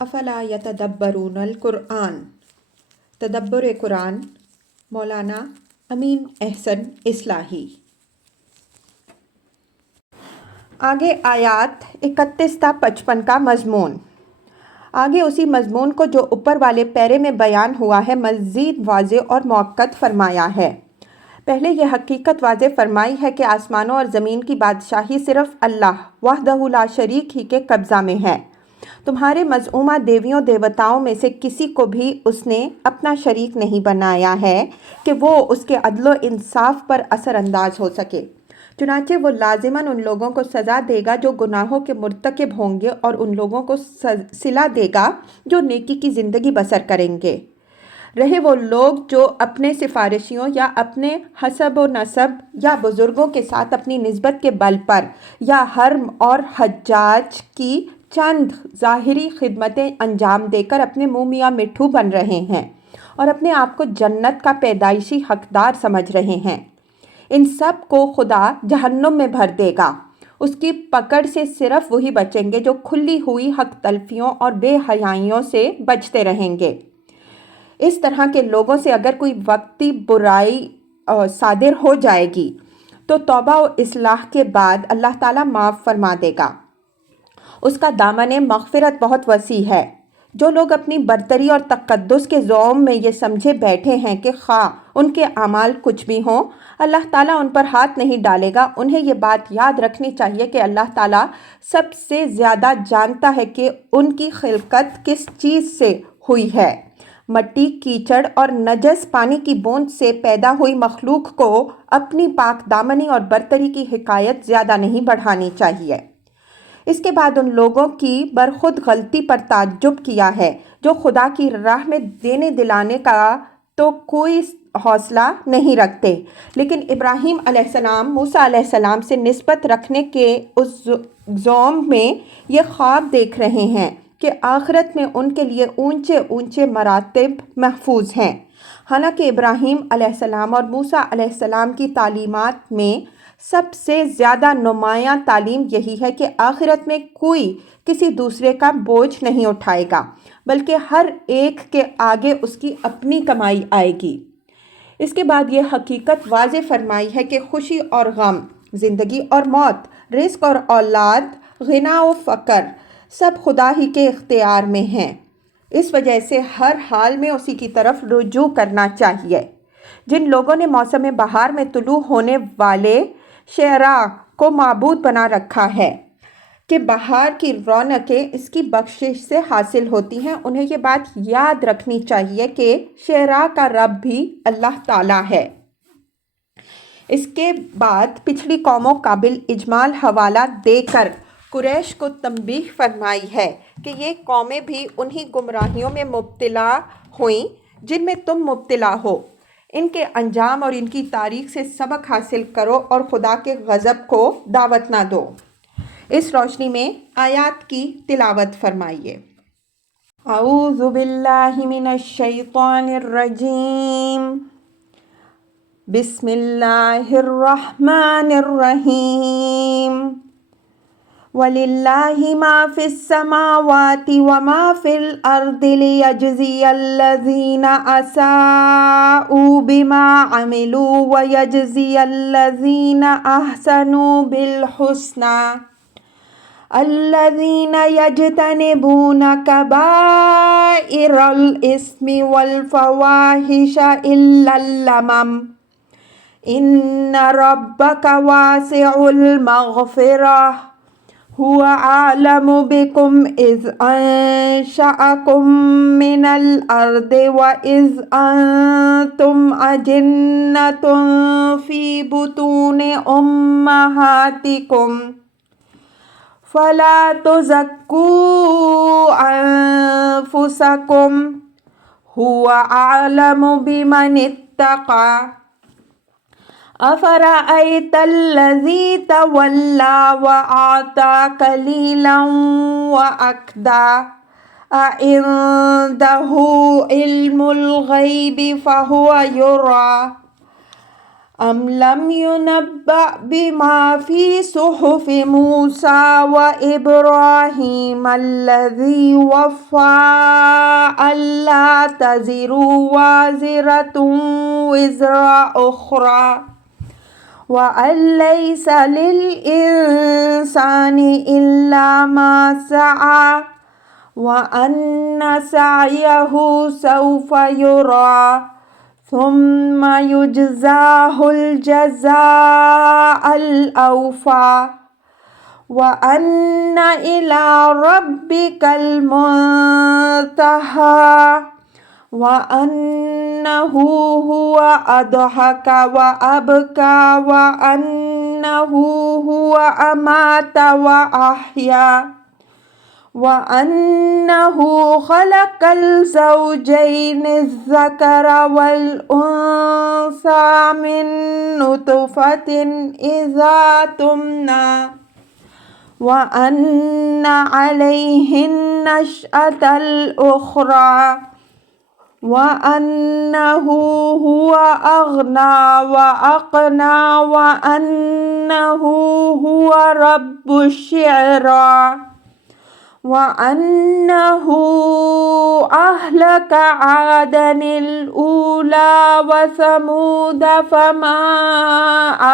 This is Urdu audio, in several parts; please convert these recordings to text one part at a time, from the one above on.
افلا یتدبرون القرآن، تدبر قرآن، مولانا امین احسن اصلاحی۔ آگے آیات 31 تا 55 کا مضمون۔ آگے اسی مضمون کو جو اوپر والے پیرے میں بیان ہوا ہے مزید واضح اور مؤکد فرمایا ہے۔ پہلے یہ حقیقت واضح فرمائی ہے کہ آسمانوں اور زمین کی بادشاہی صرف اللہ وحدہ لا شریک ہی کے قبضہ میں ہے۔ تمہارے مزعومہ دیویوں دیوتاؤں میں سے کسی کو بھی اس نے اپنا شریک نہیں بنایا ہے کہ وہ اس کے عدل و انصاف پر اثر انداز ہو سکے۔ چنانچہ وہ لازماً ان لوگوں کو سزا دے گا جو گناہوں کے مرتکب ہوں گے اور ان لوگوں کو صلہ دے گا جو نیکی کی زندگی بسر کریں گے۔ رہے وہ لوگ جو اپنے سفارشیوں یا اپنے حسب و نسب یا بزرگوں کے ساتھ اپنی نسبت کے بل پر یا حرم اور حجاج کی چند ظاہری خدمتیں انجام دے کر اپنے منہ میاں مٹھو بن رہے ہیں اور اپنے آپ کو جنت کا پیدائشی حقدار سمجھ رہے ہیں، ان سب کو خدا جہنم میں بھر دے گا۔ اس کی پکڑ سے صرف وہی بچیں گے جو کھلی ہوئی حق تلفیوں اور بے حیائیوں سے بچتے رہیں گے۔ اس طرح کے لوگوں سے اگر کوئی وقتی برائی صادر ہو جائے گی تو توبہ و اصلاح کے بعد اللہ تعالیٰ معاف فرما دے گا۔ اس کا دامن مغفرت بہت وسیع ہے۔ جو لوگ اپنی برتری اور تقدس کے زوم میں یہ سمجھے بیٹھے ہیں کہ خواہ ان کے اعمال کچھ بھی ہوں اللہ تعالیٰ ان پر ہاتھ نہیں ڈالے گا، انہیں یہ بات یاد رکھنی چاہیے کہ اللہ تعالیٰ سب سے زیادہ جانتا ہے کہ ان کی خلقت کس چیز سے ہوئی ہے۔ مٹی، کیچڑ اور نجس پانی کی بوند سے پیدا ہوئی مخلوق کو اپنی پاک دامنی اور برتری کی حکایت زیادہ نہیں بڑھانی چاہیے۔ اس کے بعد ان لوگوں کی برخود غلطی پر تعجب کیا ہے جو خدا کی راہ میں دینے دلانے کا تو کوئی حوصلہ نہیں رکھتے، لیکن ابراہیم علیہ السلام، موسیٰ علیہ السلام سے نسبت رکھنے کے اس زوم میں یہ خواب دیکھ رہے ہیں کہ آخرت میں ان کے لیے اونچے اونچے مراتب محفوظ ہیں، حالانکہ ابراہیم علیہ السلام اور موسیٰ علیہ السلام کی تعلیمات میں سب سے زیادہ نمایاں تعلیم یہی ہے کہ آخرت میں کوئی کسی دوسرے کا بوجھ نہیں اٹھائے گا بلکہ ہر ایک کے آگے اس کی اپنی کمائی آئے گی۔ اس کے بعد یہ حقیقت واضح فرمائی ہے کہ خوشی اور غم، زندگی اور موت، رزق اور اولاد، غنا و فقر سب خدا ہی کے اختیار میں ہیں۔ اس وجہ سے ہر حال میں اسی کی طرف رجوع کرنا چاہیے۔ جن لوگوں نے موسم بہار میں طلوع ہونے والے شعراء کو معبود بنا رکھا ہے کہ بہار کی رونقیں اس کی بخشش سے حاصل ہوتی ہیں، انہیں یہ بات یاد رکھنی چاہیے کہ شعراء کا رب بھی اللہ تعالیٰ ہے۔ اس کے بعد پچھلی قوموں کا بالاجمال حوالہ دے کر قریش کو تنبیہ فرمائی ہے کہ یہ قومیں بھی انہی گمراہیوں میں مبتلا ہوئیں جن میں تم مبتلا ہو، ان کے انجام اور ان کی تاریخ سے سبق حاصل کرو اور خدا کے غضب کو دعوت نہ دو۔ اس روشنی میں آیات کی تلاوت فرمائیے۔ اعوذ باللہ من الشیطان الرجیم، بسم اللہ الرحمن الرحیم۔ وَلِلَّهِ مَا فِي السَّمَاوَاتِ وَمَا فِي الْأَرْضِ لِيَجْزِيَ الَّذِينَ أَسَاءُوا بِمَا عَمِلُوا وَيَجْزِيَ الَّذِينَ أَحْسَنُوا بِالْحُسْنَى الَّذِينَ يَجْتَنِبُونَ كَبَائِرَ الْإِثْمِ وَالْفَوَاحِشَ إِلَّا اللَّمَمَ إِنَّ رَبَّكَ وَاسِعُ الْمَغْفِرَةِ هو أعلم بكم إذ أنشأكم من الأرض وإذ أنتم أجنة في بطون أمهاتكم فلا تزكوا أنفسكم هو أعلم بمن اتقى أفرأيت الذي تولى وأعطى قليلا وأكدى أعنده علم الغيب فهو يرى أم لم ينبأ بما في صحف موسى وإبراهيم الذي وفى ألا تزر وازرة وزر أخرى وأن ليس للإنسان إلا ما سعى وأن سعيه سوف يرى ثم يجزاه الجزاء الأوفى وأن إلى ربك المنتهى وأنه هو أضحك وأبكى وأنه هو أمات وأحيا وأنه خلق الزوجين الذكر والأنثى من نطفة إذا تمنى وأن عليه النشأة الأخرى وأنه هو أغنى وأقنى وأنه هو رب الشعرى وأنه أهلك عادا الأولى وثمود فما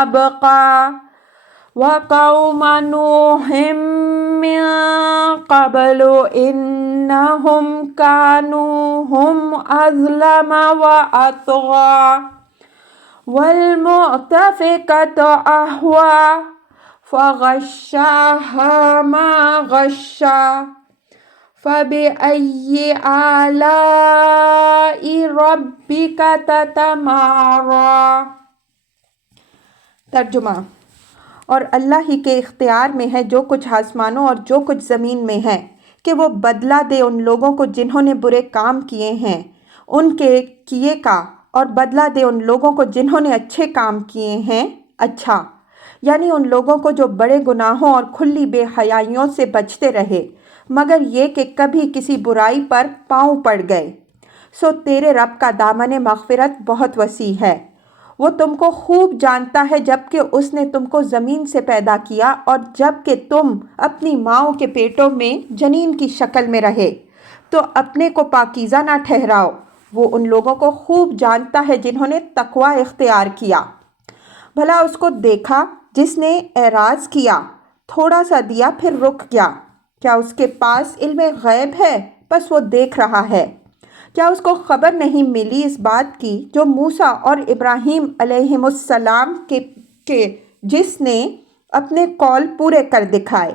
أبقى وقوم نوح من قبل إنهم كانوا هم أظلم وأطغى والمؤتفكة أهوى فغشاها ما غشا فبأي آلاء ربك تتمارى۔ ترجمہ: اور اللہ ہی کے اختیار میں ہے جو کچھ آسمانوں اور جو کچھ زمین میں ہے کہ وہ بدلہ دے ان لوگوں کو جنہوں نے برے کام کیے ہیں ان کے کیے کا، اور بدلہ دے ان لوگوں کو جنہوں نے اچھے کام کیے ہیں اچھا، یعنی ان لوگوں کو جو بڑے گناہوں اور کھلی بے حیائیوں سے بچتے رہے مگر یہ کہ کبھی کسی برائی پر پاؤں پڑ گئے۔ سو تیرے رب کا دامن مغفرت بہت وسیع ہے، وہ تم کو خوب جانتا ہے جب کہ اس نے تم کو زمین سے پیدا کیا اور جب کہ تم اپنی ماؤں کے پیٹوں میں جنین کی شکل میں رہے، تو اپنے کو پاکیزہ نہ ٹھہراؤ، وہ ان لوگوں کو خوب جانتا ہے جنہوں نے تقوی اختیار کیا۔ بھلا اس کو دیکھا جس نے اعراض کیا، تھوڑا سا دیا پھر رک گیا؟ کیا اس کے پاس علم غیب ہے؟ بس وہ دیکھ رہا ہے۔ کیا اس کو خبر نہیں ملی اس بات کی جو موسیٰ اور ابراہیم علیہم السلام کے جس نے اپنے قول پورے کر دکھائے؟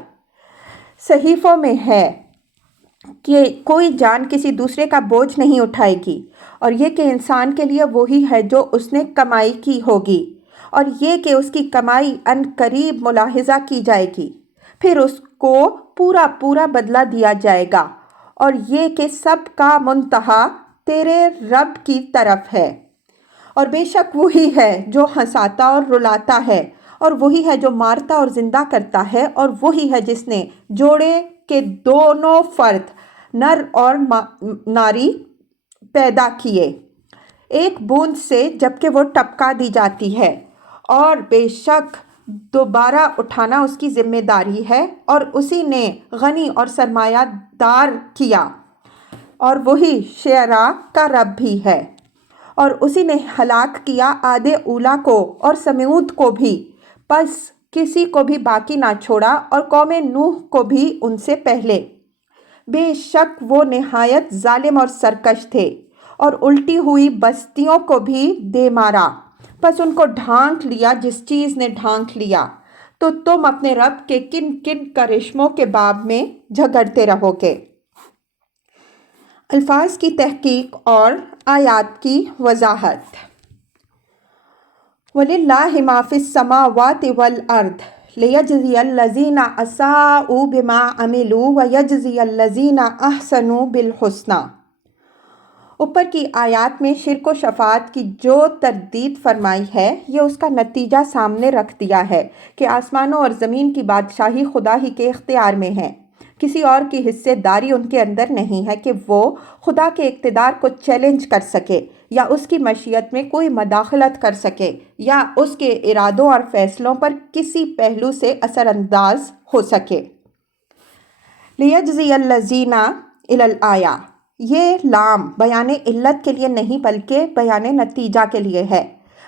صحیفوں میں ہے کہ کوئی جان کسی دوسرے کا بوجھ نہیں اٹھائے گی، اور یہ کہ انسان کے لیے وہی ہے جو اس نے کمائی کی ہوگی، اور یہ کہ اس کی کمائی ان قریب ملاحظہ کی جائے گی، پھر اس کو پورا پورا بدلہ دیا جائے گا، اور یہ کہ سب کا منتہا تیرے رب کی طرف ہے۔ اور بے شک وہی ہے جو ہنساتا اور رلاتا ہے، اور وہی ہے جو مارتا اور زندہ کرتا ہے، اور وہی ہے جس نے جوڑے کے دونوں فرد نر اور ناری پیدا کیے ایک بوند سے جبکہ وہ ٹپکا دی جاتی ہے، اور بے شک دوبارہ اٹھانا اس کی ذمہ داری ہے، اور اسی نے غنی اور سرمایہ دار کیا، اور وہی شعراء کا رب بھی ہے۔ اور اسی نے ہلاک کیا عاد اولیٰ کو اور سمود کو بھی، پس کسی کو بھی باقی نہ چھوڑا، اور قوم نوح کو بھی ان سے پہلے۔ بے شک وہ نہایت ظالم اور سرکش تھے، اور الٹی ہوئی بستیوں کو بھی دے مارا، پس ان کو ڈھانک لیا جس چیز نے ڈھانک لیا، تو تم اپنے رب کے کن کن کرشموں کے باب میں جھگڑتے رہو گے۔ الفاظ کی تحقیق اور آیات کی وضاحت۔ وَلِلَّهِ مَا فِي السَّمَاوَاتِ وَالْأَرْضِ لِيَجْزِيَ الَّذِينَ أَسَاءُوا بِمَا عَمِلُوا وَيَجْزِيَ الَّذِينَ أَحْسَنُوا بِالْحُسْنَى۔ اوپر کی آیات میں شرک و شفاعت کی جو تردید فرمائی ہے، یہ اس کا نتیجہ سامنے رکھ دیا ہے کہ آسمانوں اور زمین کی بادشاہی خدا ہی کے اختیار میں ہے، کسی اور کی حصے داری ان کے اندر نہیں ہے کہ وہ خدا کے اقتدار کو چیلنج کر سکے یا اس کی مشیت میں کوئی مداخلت کر سکے یا اس کے ارادوں اور فیصلوں پر کسی پہلو سے اثر انداز ہو سکے۔ لیجزی الذین الی الآیہ، یہ لام بیان علت کے لیے نہیں بلکہ بیان نتیجہ کے لیے ہے۔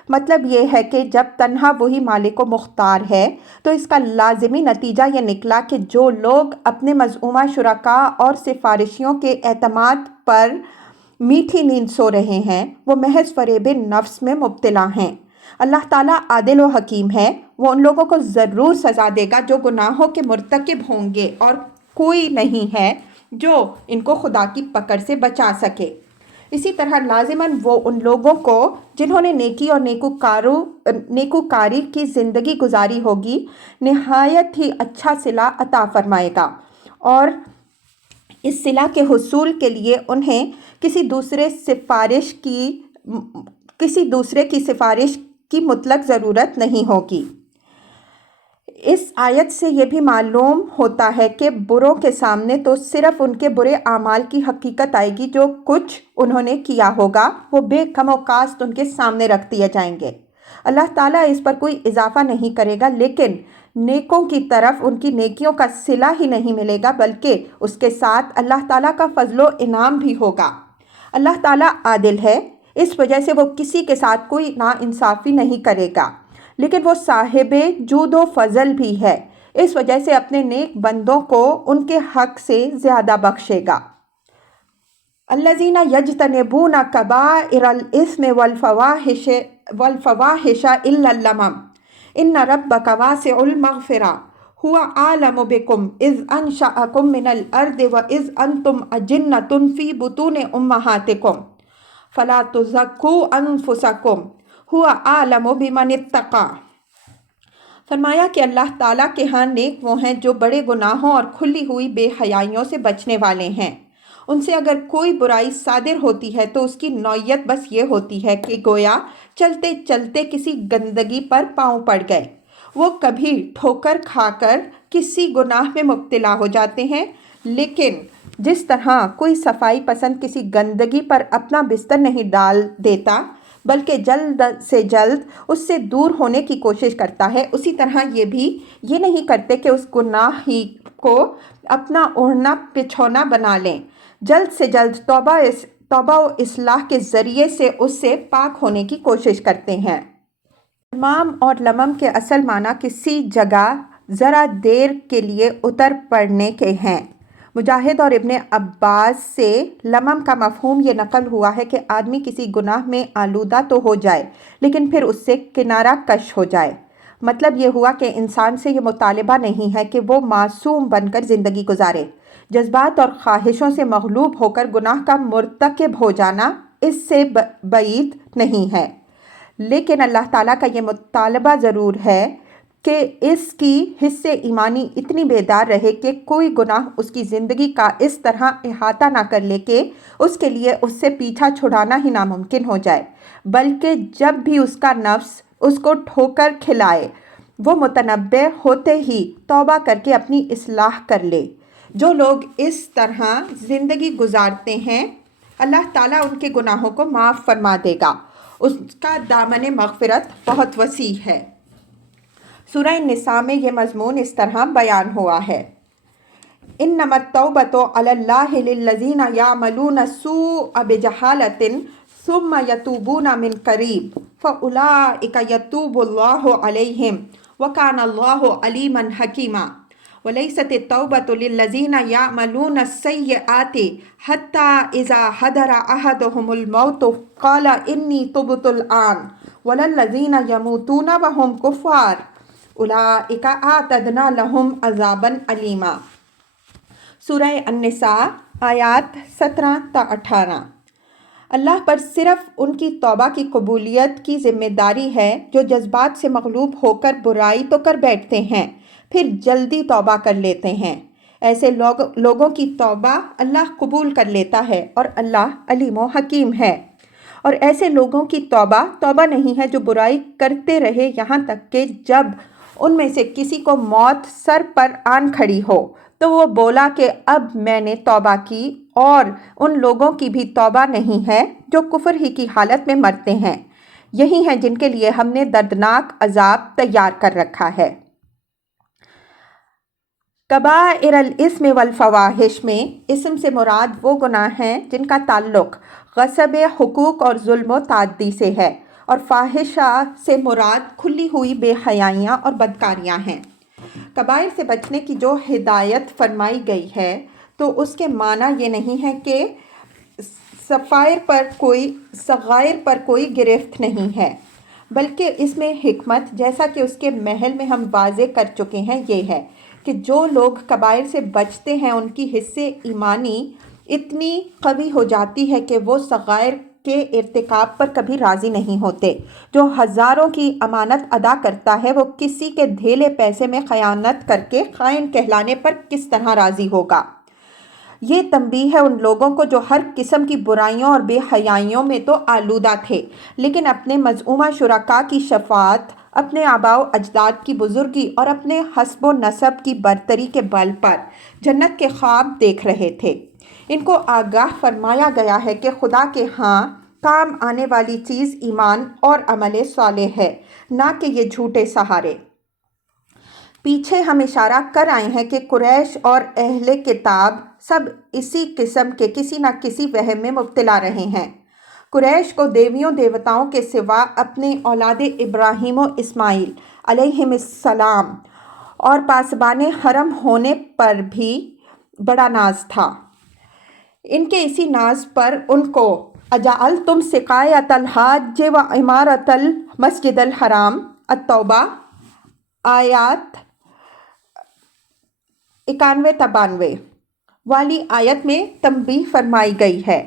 مطلب یہ ہے کہ جب تنہا وہی مالک و مختار ہے تو اس کا لازمی نتیجہ یہ نکلا کہ جو لوگ اپنے مزعومہ شرکاء اور سفارشیوں کے اعتماد پر میٹھی نیند سو رہے ہیں وہ محض فریب نفس میں مبتلا ہیں۔ اللہ تعالیٰ عادل و حکیم ہے، وہ ان لوگوں کو ضرور سزا دے گا جو گناہوں کے مرتکب ہوں گے، اور کوئی نہیں ہے جو ان کو خدا کی پکڑ سے بچا سکے۔ اسی طرح لازماً وہ ان لوگوں کو جنہوں نے نیکی اور نیکوکاری کی زندگی گزاری ہوگی نہایت ہی اچھا صلہ عطا فرمائے گا، اور اس صلہ کے حصول کے لیے انہیں کسی دوسرے کی سفارش کی مطلق ضرورت نہیں ہوگی۔ اس آیت سے یہ بھی معلوم ہوتا ہے کہ بروں کے سامنے تو صرف ان کے برے اعمال کی حقیقت آئے گی، جو کچھ انہوں نے کیا ہوگا وہ بے کم و کاست ان کے سامنے رکھ دیے جائیں گے۔ اللہ تعالیٰ اس پر کوئی اضافہ نہیں کرے گا، لیکن نیکوں کی طرف ان کی نیکیوں کا صلہ ہی نہیں ملے گا بلکہ اس کے ساتھ اللہ تعالیٰ کا فضل و انعام بھی ہوگا۔ اللہ تعالیٰ عادل ہے، اس وجہ سے وہ کسی کے ساتھ کوئی ناانصافی نہیں کرے گا، لیکن وہ صاحب جود و فضل بھی ہے، اس وجہ سے اپنے نیک بندوں کو ان کے حق سے زیادہ بخشے گا۔ الذین یجتنبون کبائر الاثم والفواحش الا اللمم ان ربک واسع المغفرہ هو اعلم بکم اذ انشأکم من الارض واذ انتم اجنۃ فی بطون امہاتکم فلا تزکوا انفسکم هو اعلم بمن اتقی۔ فرمایا کہ اللہ تعالیٰ کے ہاں نیک وہ ہیں جو بڑے گناہوں اور کھلی ہوئی بے حیائیوں سے بچنے والے ہیں۔ ان سے اگر کوئی برائی صادر ہوتی ہے تو اس کی نوعیت بس یہ ہوتی ہے کہ گویا چلتے چلتے کسی گندگی پر پاؤں پڑ گئے۔ وہ کبھی ٹھوکر کھا کر کسی گناہ میں مبتلا ہو جاتے ہیں، لیکن جس طرح کوئی صفائی پسند کسی گندگی پر اپنا بستر نہیں ڈال دیتا بلکہ جلد سے جلد اس سے دور ہونے کی کوشش کرتا ہے، اسی طرح یہ بھی یہ نہیں کرتے کہ اس گناہ ہی کو اپنا اوڑھنا بچھونا بنا لیں، جلد سے جلد توبہ و اصلاح کے ذریعے سے اس سے پاک ہونے کی کوشش کرتے ہیں۔ لمام اور لمم کے اصل معنی کسی جگہ ذرا دیر کے لیے اتر پڑنے کے ہیں۔ مجاہد اور ابن عباس سے لمم کا مفہوم یہ نقل ہوا ہے کہ آدمی کسی گناہ میں آلودہ تو ہو جائے لیکن پھر اس سے کنارہ کش ہو جائے۔ مطلب یہ ہوا کہ انسان سے یہ مطالبہ نہیں ہے کہ وہ معصوم بن کر زندگی گزارے، جذبات اور خواہشوں سے مغلوب ہو کر گناہ کا مرتکب ہو جانا اس سے بعید نہیں ہے، لیکن اللہ تعالیٰ کا یہ مطالبہ ضرور ہے کہ اس کی حس ایمانی اتنی بیدار رہے کہ کوئی گناہ اس کی زندگی کا اس طرح احاطہ نہ کر لے کہ اس کے لیے اس سے پیچھا چھڑانا ہی ناممکن ہو جائے، بلکہ جب بھی اس کا نفس اس کو ٹھوکر کھلائے وہ متنبہ ہوتے ہی توبہ کر کے اپنی اصلاح کر لے۔ جو لوگ اس طرح زندگی گزارتے ہیں اللہ تعالیٰ ان کے گناہوں کو معاف فرما دے گا، اس کا دامن مغفرت بہت وسیع ہے۔ سورہ النساء میں یہ مضمون اس طرح بیان ہوا ہے: انما التوبۃ علی اللہ للذین یعملون السوء بجہالۃ ثم یتوبون من قریب فاولئک یتوب اللہ علیہم وکان اللہ علیما حکیما ولیست التوبۃ للذین یعملون السیئات حتی اذا حضر احدهم الموت قال انی تبت الآن وللذین یموتون وهم کفار اولئک اعتدنا لهم عذابا علیما۔ سورہ النساء آیات 17 تا 18۔ اللہ پر صرف ان کی توبہ کی قبولیت کی ذمہ داری ہے جو جذبات سے مغلوب ہو کر برائی تو کر بیٹھتے ہیں پھر جلدی توبہ کر لیتے ہیں۔ ایسے لوگوں کی توبہ اللہ قبول کر لیتا ہے اور اللہ علیم و حکیم ہے۔ اور ایسے لوگوں کی توبہ نہیں ہے جو برائی کرتے رہے یہاں تک کہ جب ان میں سے کسی کو موت سر پر آن کھڑی ہو تو وہ بولا کہ اب میں نے توبہ کی اور ان لوگوں کی بھی توبہ نہیں ہے جو کفر ہی کی حالت میں مرتے ہیں، یہی ہیں جن کے لیے ہم نے دردناک عذاب تیار کر رکھا ہے۔ کبائر الاسم والفواحش میں اسم سے مراد وہ گناہ ہیں جن کا تعلق غصب حقوق اور ظلم و تعدی سے ہے، اور فاحشہ سے مراد کھلی ہوئی بے حیائیاں اور بدکاریاں ہیں۔ کبائر سے بچنے کی جو ہدایت فرمائی گئی ہے تو اس کے معنی یہ نہیں ہے کہ صغائر پر کوئی گرفت نہیں ہے، بلکہ اس میں حکمت، جیسا کہ اس کے محل میں ہم واضح کر چکے ہیں، یہ ہے کہ جو لوگ کبائر سے بچتے ہیں ان کی حس ایمانی اتنی قوی ہو جاتی ہے کہ وہ صغائر کے ارتکاب پر کبھی راضی نہیں ہوتے۔ جو ہزاروں کی امانت ادا کرتا ہے وہ کسی کے دھیلے پیسے میں خیانت کر کے خائن کہلانے پر کس طرح راضی ہوگا؟ یہ تنبیہ ہے ان لوگوں کو جو ہر قسم کی برائیوں اور بے حیائیوں میں تو آلودہ تھے، لیکن اپنے مزعومہ شرکاء کی شفاعت، اپنے آباء و اجداد کی بزرگی اور اپنے حسب و نسب کی برتری کے بل پر جنت کے خواب دیکھ رہے تھے۔ ان کو آگاہ فرمایا گیا ہے کہ خدا کے ہاں کام آنے والی چیز ایمان اور عمل صالح ہے، نہ کہ یہ جھوٹے سہارے۔ پیچھے ہم اشارہ کر آئے ہیں کہ قریش اور اہل کتاب سب اسی قسم کے کسی نہ کسی وہم میں مبتلا رہے ہیں۔ قریش کو دیویوں دیوتاؤں کے سوا اپنے اولاد ابراہیم و اسماعیل علیہم السلام اور پاسبان حرم ہونے پر بھی بڑا ناز تھا۔ ان کے اسی ناز پر ان کو اجعلتم سقایۃ الحاج و عمارۃ المسجد الحرام التوبہ آیات 91-92 والی آیت میں تنبیہ فرمائی گئی ہے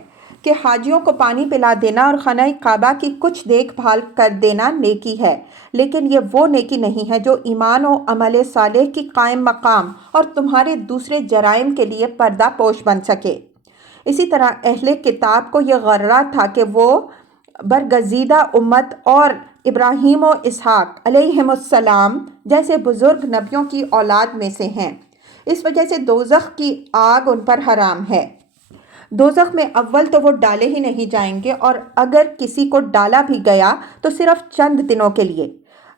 کہ حاجیوں کو پانی پلا دینا اور خانہ کعبہ کی کچھ دیکھ بھال کر دینا نیکی ہے، لیکن یہ وہ نیکی نہیں ہے جو ایمان و عمل صالح کی قائم مقام اور تمہارے دوسرے جرائم کے لیے پردہ پوش بن سکے۔ اسی طرح اہل کتاب کو یہ غرہ تھا کہ وہ برگزیدہ امت اور ابراہیم و اسحاق علیہم السلام جیسے بزرگ نبیوں کی اولاد میں سے ہیں، اس وجہ سے دوزخ کی آگ ان پر حرام ہے۔ دوزخ میں اول تو وہ ڈالے ہی نہیں جائیں گے، اور اگر کسی کو ڈالا بھی گیا تو صرف چند دنوں کے لیے،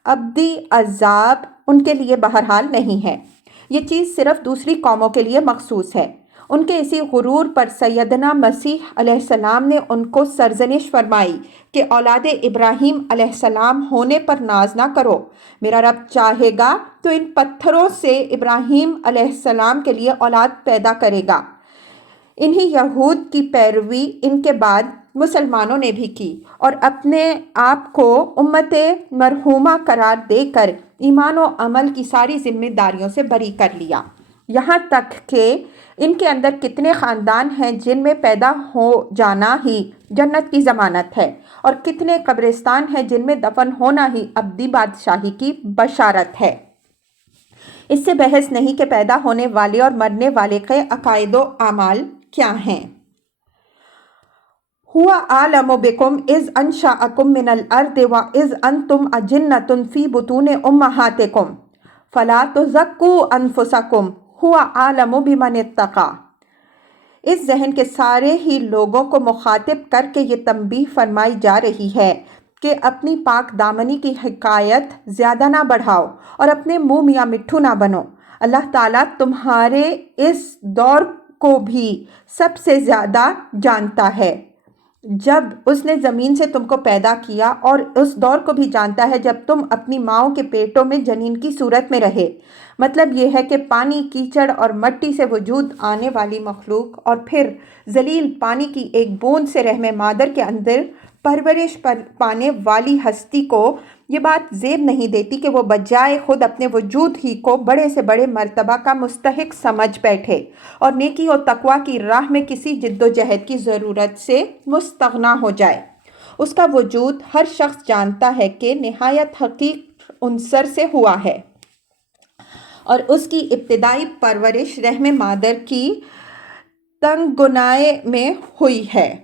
ابدی عذاب ان کے لیے بہرحال نہیں ہے۔ یہ چیز صرف دوسری قوموں کے لیے مخصوص ہے۔ ان کے اسی غرور پر سیدنا مسیح علیہ السلام نے ان کو سرزنش فرمائی کہ اولاد ابراہیم علیہ السلام ہونے پر ناز نہ کرو، میرا رب چاہے گا تو ان پتھروں سے ابراہیم علیہ السلام کے لیے اولاد پیدا کرے گا۔ انہی یہود کی پیروی ان کے بعد مسلمانوں نے بھی کی اور اپنے آپ کو امت مرحومہ قرار دے کر ایمان و عمل کی ساری ذمہ داریوں سے بری کر لیا، یہاں تک کہ ان کے اندر کتنے خاندان ہیں جن میں پیدا ہو جانا ہی جنت کی ضمانت ہے، اور کتنے قبرستان ہیں جن میں دفن ہونا ہی ابدی بادشاہی کی بشارت ہے۔ اس سے بحث نہیں کہ پیدا ہونے والے اور مرنے والے کے عقائد و اعمال کیا ہیں۔ هو أعلم بكم إذ أنشأكم من الأرض وإذ أنتم أجنة في بطون أمهاتكم فلا تزكوا أنفسكم هو أعلم بمن اتقى۔ اس ذہن کے سارے ہی لوگوں کو مخاطب کر کے یہ تنبیہ فرمائی جا رہی ہے کہ اپنی پاک دامنی کی حکایت زیادہ نہ بڑھاؤ اور اپنے منہ میاں مٹھو نہ بنو۔ اللہ تعالیٰ تمہارے اس دور کو بھی سب سے زیادہ جانتا ہے جب اس نے زمین سے تم کو پیدا کیا، اور اس دور کو بھی جانتا ہے جب تم اپنی ماؤں کے پیٹوں میں جنین کی صورت میں رہے۔ مطلب یہ ہے کہ پانی، کیچڑ اور مٹی سے وجود آنے والی مخلوق اور پھر ذلیل پانی کی ایک بوند سے رحم مادر کے اندر پرورش پانے والی ہستی کو یہ بات زیب نہیں دیتی کہ وہ بجائے خود اپنے وجود ہی کو بڑے سے بڑے مرتبہ کا مستحق سمجھ بیٹھے اور نیکی و تقوی کی راہ میں کسی جد و جہد کی ضرورت سے مستغنی ہو جائے۔ اس کا وجود ہر شخص جانتا ہے کہ نہایت حقیق عنصر سے ہوا ہے، اور اس کی ابتدائی پرورش رحم مادر کی تنگنائے میں ہوئی ہے۔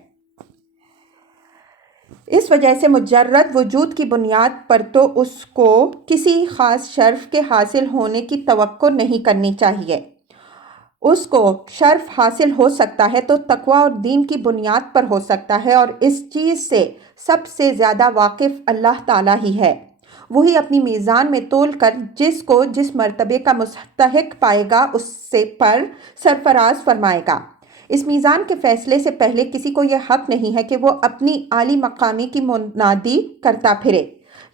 اس وجہ سے مجرد وجود کی بنیاد پر تو اس کو کسی خاص شرف کے حاصل ہونے کی توقع نہیں کرنی چاہیے۔ اس کو شرف حاصل ہو سکتا ہے تو تقوی اور دین کی بنیاد پر ہو سکتا ہے، اور اس چیز سے سب سے زیادہ واقف اللہ تعالیٰ ہی ہے۔ وہی اپنی میزان میں تول کر جس کو جس مرتبے کا مستحق پائے گا اس سے پر سرفراز فرمائے گا۔ اس میزان کے فیصلے سے پہلے کسی کو یہ حق نہیں ہے کہ وہ اپنی عالی مقامی کی منادی کرتا پھرے۔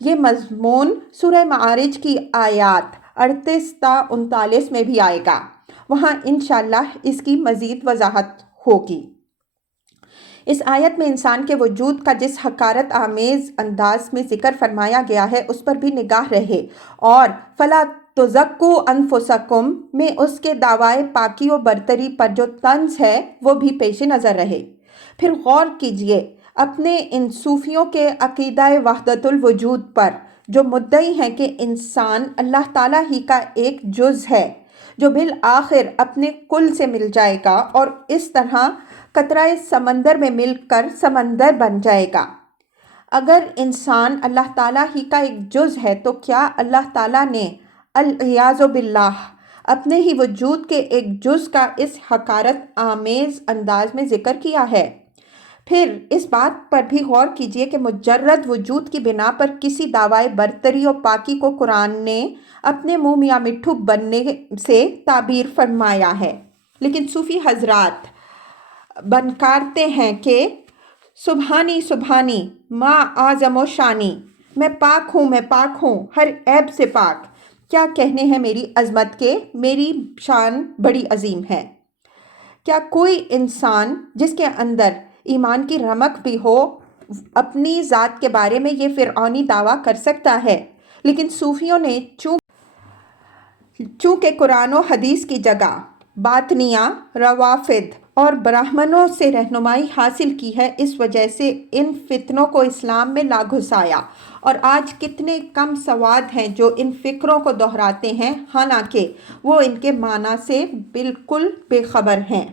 یہ مضمون سورہ معارج کی آیات 38 تا 39 میں بھی آئے گا، وہاں انشاءاللہ اس کی مزید وضاحت ہوگی۔ اس آیت میں انسان کے وجود کا جس حقارت آمیز انداز میں ذکر فرمایا گیا ہے اس پر بھی نگاہ رہے، اور فَلَا تُزَكُّوا أَنفُسَكُم میں اس کے دعوائے پاکی و برتری پر جو طنز ہے وہ بھی پیش نظر رہے۔ پھر غور کیجئے اپنے ان صوفیوں کے عقیدہ وحدت الوجود پر، جو مدعی ہیں کہ انسان اللہ تعالیٰ ہی کا ایک جز ہے جو بالآخر اپنے کل سے مل جائے گا اور اس طرح قطرہ سمندر میں مل کر سمندر بن جائے گا۔ اگر انسان اللہ تعالیٰ ہی کا ایک جز ہے تو کیا اللہ تعالیٰ نے العیاذ باللہ اپنے ہی وجود کے ایک جز کا اس حقارت آمیز انداز میں ذکر کیا ہے؟ پھر اس بات پر بھی غور کیجئے کہ مجرد وجود کی بنا پر کسی دعوائے برتری و پاکی کو قرآن نے اپنے منہ میاں مٹھو بننے سے تعبیر فرمایا ہے، لیکن صوفی حضرات بنکارتے ہیں کہ سبحانی سبحانی ما اعظم و شانی، میں پاک ہوں ہر عیب سے پاک، کیا کہنے ہیں میری عظمت کے، میری شان بڑی عظیم ہے۔ کیا کوئی انسان جس کے اندر ایمان کی رمق بھی ہو اپنی ذات کے بارے میں یہ فرعونی دعویٰ کر سکتا ہے؟ لیکن صوفیوں نے چونکہ قرآن و حدیث کی جگہ باطنیہ، روافد اور براہمنوں سے رہنمائی حاصل کی ہے، اس وجہ سے ان فتنوں کو اسلام میں لا گھسایا، اور آج کتنے کم سواد ہیں جو ان فکروں کو دہراتے ہیں حالانکہ وہ ان کے معنی سے بالکل بے خبر ہیں۔